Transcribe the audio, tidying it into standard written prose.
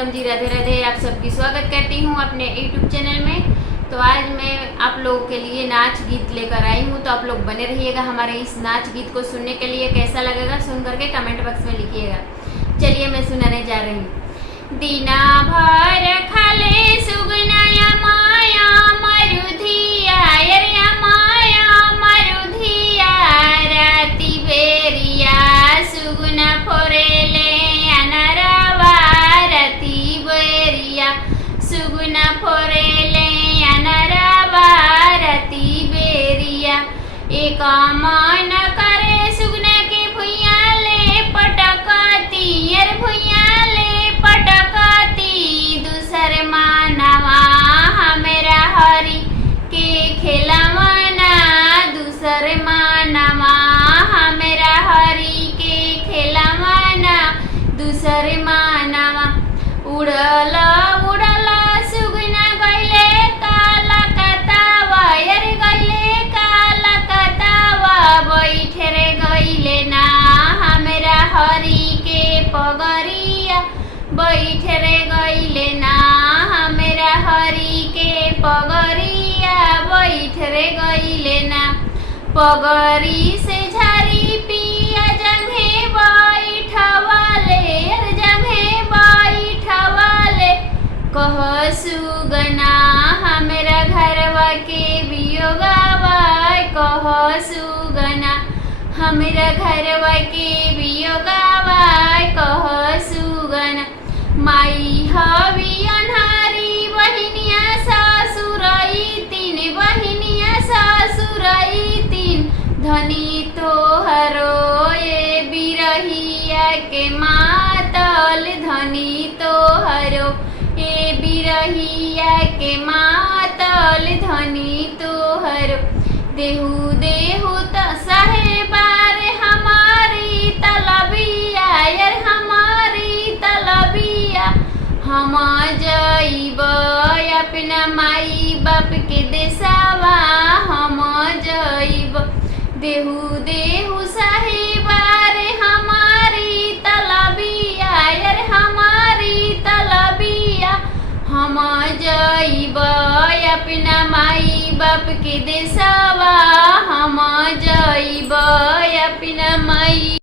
पूनम जी, राधे राधे। आप सबकी स्वागत करती हूँ अपने यूट्यूब चैनल में। तो आज मैं आप लोगों के लिए नाच गीत लेकर आई हूँ, तो आप लोग बने रहिएगा हमारे इस नाच गीत को सुनने के लिए। कैसा लगेगा सुन करके कमेंट बॉक्स में लिखिएगा। चलिए मैं सुनाने जा रही हूँ। दीना भर खाले सुगनाया माया मरुधिया या माया मरुधिया राती बेरिया सुगना फोरेले अनरवा राती बेरिया सुगना फोरेले अनरवा राती बेरिया। एक मन करे सुगना के भुइया ले पटकती यर भुइया ले पटकती दूसर मानवा हमेरा हरी के खेलवना दूसर मानवा हमेरा हरी के खेलवना दूसर मानवा। उड़ल उड़ल सुगना गइले काला कतावा यर गइले काला कतावा बैठे रे गइले ना हमेरा हरी के पगरिया बैठे रे गइले ना हमेरा हरी के पगरिया बैठे रे गइले ना। पगरी से झारी पिया जंघे बैठवाले जंघे बैठवाले कह सुगना हमेरा घरवा के बियोगावा कह सुगना हमेरा घरवा के बियोगावा कह सुगना। माई हवी अनहारी बहिनिया सासुरई तीन बहिनिया सासुरई तीन धनी तोहरो ये बिरहिया के मातल धनी तोहरो ये बिरहिया के मातल धनी तोहरो। देहु देहु त साहेबार हमारी तलबिया यार हमारी तलबिया। हम जइब अपना माई बाप के देसावा हम जइब। देहु देहु साहेबार हमारी तलबिया यार हमारी तलबिया। हम जइब अपना माई बाप के देसावा हम जइब अपना माई